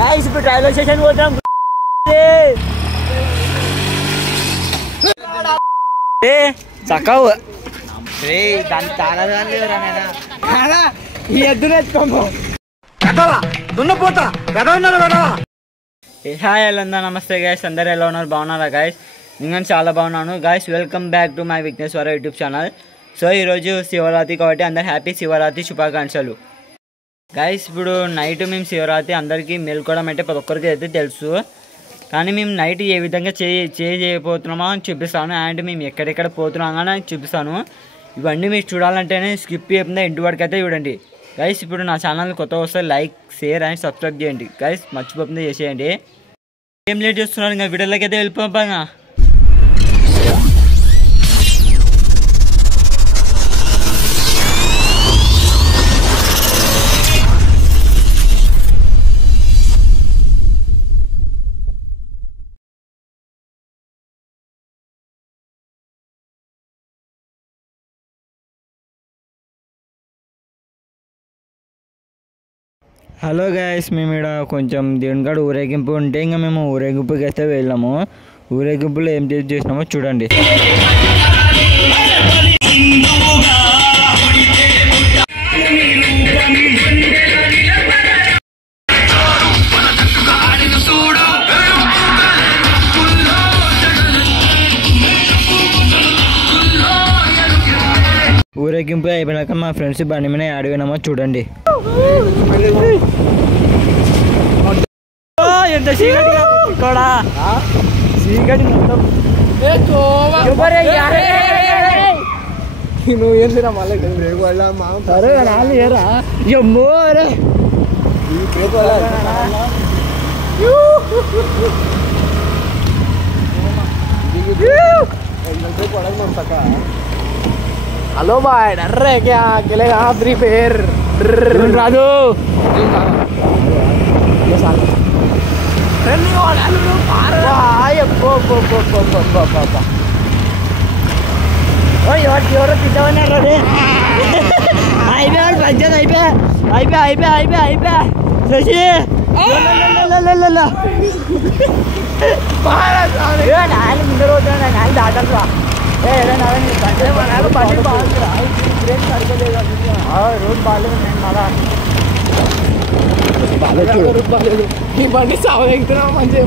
guys ఇప్పుడు railway station పోతాం ఏ చక్కవు రే దాని చాలా దాని లేవురా నాయనా కాదా ఈ ఎద్దునే ఎత్తుకోము కదవా దున్నపోతా కదవన్నారు కదవా ఏ హాయ్ హలో నమస్తే గైస్ అందరూ ఎలా ఉన్నారు బాగున్నారా గైస్ నేను చాలా బాగున్నాను guys welcome back to my Vighneshwara YouTube channel so ఈరోజు శివరాత్రి కాబట్టి అందరు హ్యాపీ శివరాత్రి శుభాకాంక్షలు గైస్ ఇప్పుడు నైట్ మేము శివరాత్రి అందరికీ మేల్కోవడం అంటే ప్రతి ఒక్కరికి అయితే తెలుసు కానీ మేము నైట్ ఏ విధంగా చేయబోతున్నామో అని చూపిస్తాను అండ్ మేము ఎక్కడెక్కడ పోతున్నాం అని చూపిస్తాను ఇవన్నీ మీరు చూడాలంటేనే స్కిప్ చేయకుండా ఇంటి వరకు అయితే చూడండి గైస్ ఇప్పుడు నా ఛానల్ కొత్త వస్తే లైక్ షేర్ అండ్ సబ్స్క్రైబ్ చేయండి గైస్ మర్చిపోకుండా చేసేయండి ఏం లేట్ చేస్తున్నారు ఇంకా వీడియోలోకి అయితే వెళ్ళిపోగా హలో గైస్ మేము ఇక్కడ కొంచెం దేవునికాడ ఊరేగింపు ఉంటే ఇంకా మేము ఊరేగింపుకి అయితే వెళ్ళాము ఊరేగింపులో ఏం చేసినామో చూడండి ఊరేగింపు అయిపోయినాక మా ఫ్రెండ్స్ బండి మీద ఆడిపోయినామో చూడండి ఎంత చీకటిగా కూడా చీకటి మొత్తం నువ్వు ఏంటిరా మళ్ళీ సరే నాలుగు ఏరా అమ్మో అరే हेलो भाई डर रहे क्या अकेले कहाँ फ्री फायर राजू दादा रोड బాగాలేదు ఈ బండి సాగు ఎక్కుతున్నా మంచిగా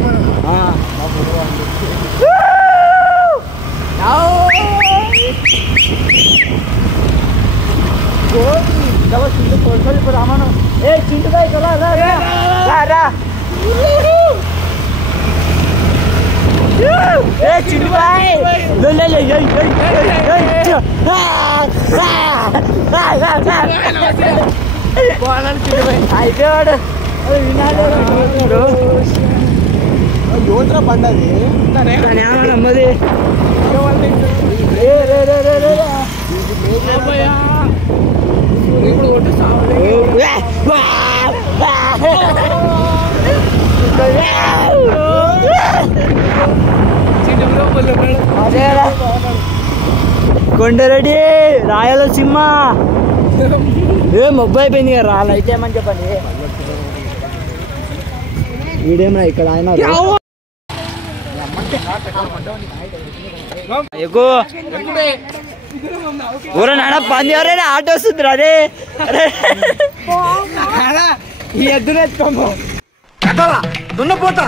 రామాను ఏ చింటు భాయ్ రా ఏ చింటు భాయ్ అయిపోయాడు యువతర పండది నమ్మది ఇప్పుడు కొండరెడ్డి రాయలసీమ ఏ మొబ్బు అయిపోయింది కదా రాలైతే ఏమని చెప్పండి వీడేమన్నా ఇక్కడ ఆయన ఊరే నాన్న పంది ఎవరైనా ఆటో వస్తుంది అదే ఈ ఎద్దులు ఎత్తుకోము దున్నపోతా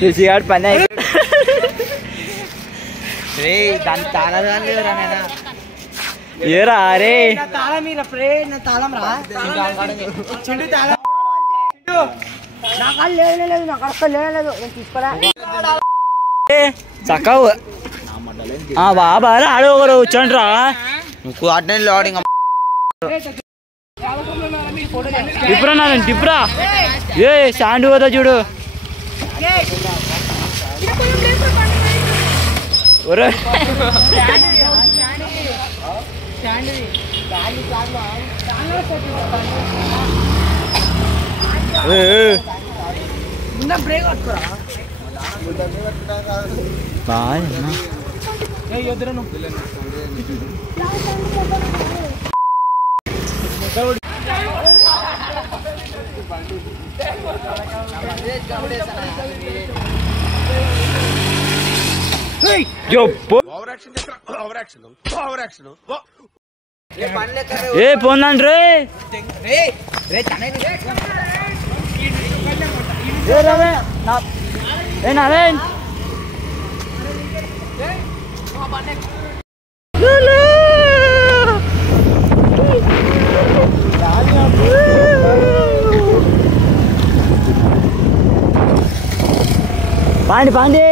చూసిగాడు పని రే దాని చాలా దాని లేవురా నాయనా ఏరా అరే తాళం మీరా ఫ్రే నా తాళం రా చిండు తాళం నాకు లేదు నాకు అసలు లేదు నేను తీసుకోరా చక్కవు బాబా ఆడు ఒకరు వచ్చాంట్రా నువ్వు అట్నే లోడింగ్ టిప్రా నాన్న టిప్రా ఏ శాండ్ పోతా చూడు ఏ పోందండి రే నరేన్ పాండి పాండి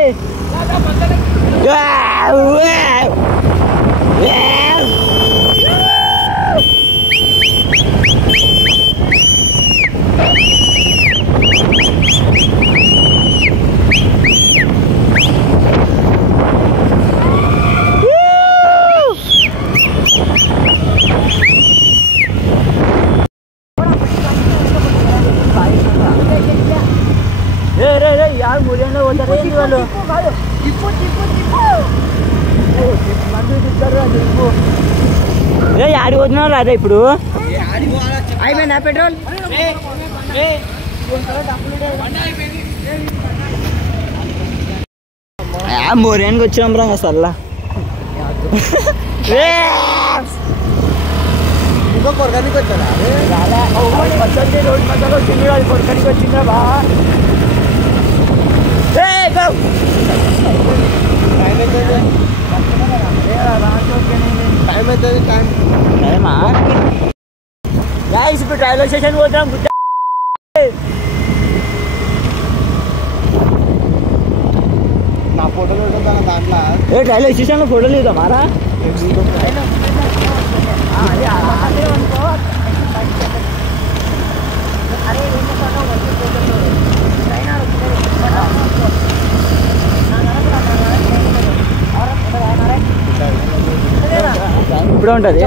यार मुझे ना होता है वालों यार वजन राधा ఇప్పుడు అయిపోయినా పెట్రోల్ మోరేన్కి వచ్చాం రా అసలు ఇంకో కొరకానికి వచ్చారా రోడ్ మధ్యలో వచ్చింది వాళ్ళు కొరకానికి వచ్చిందా బా ఇప్పుడు రైల్వే స్టేషన్ పోతాం నా ఫోటోలు దాంట్లో రైల్వే స్టేషన్ లో ఫోటోలు ఇద్దాం మారా ఇప్పుడు ఉంటుంది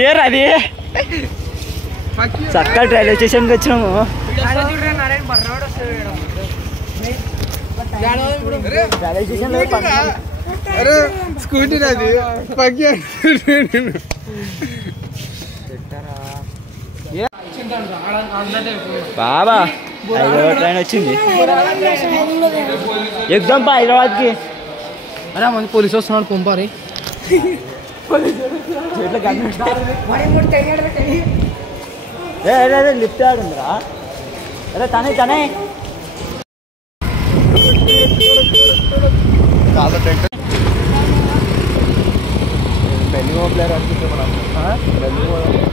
ఏరది చక్కగా రైల్వే స్టేషన్కి వచ్చినాము రైల్వే స్టేషన్ స్కూటీ అది బాబా హైదరాబాద్ ట్రైన్ వచ్చింది ఎగ్జామ్ పా హైదరాబాద్కి అరే మంది పోలీసు వస్తున్నాడు పంపారి లిఫ్ట్ ఆడుందిరా అరే తనే తనే పెళ్లి ప్లేయర్ అనుకుంటే మనం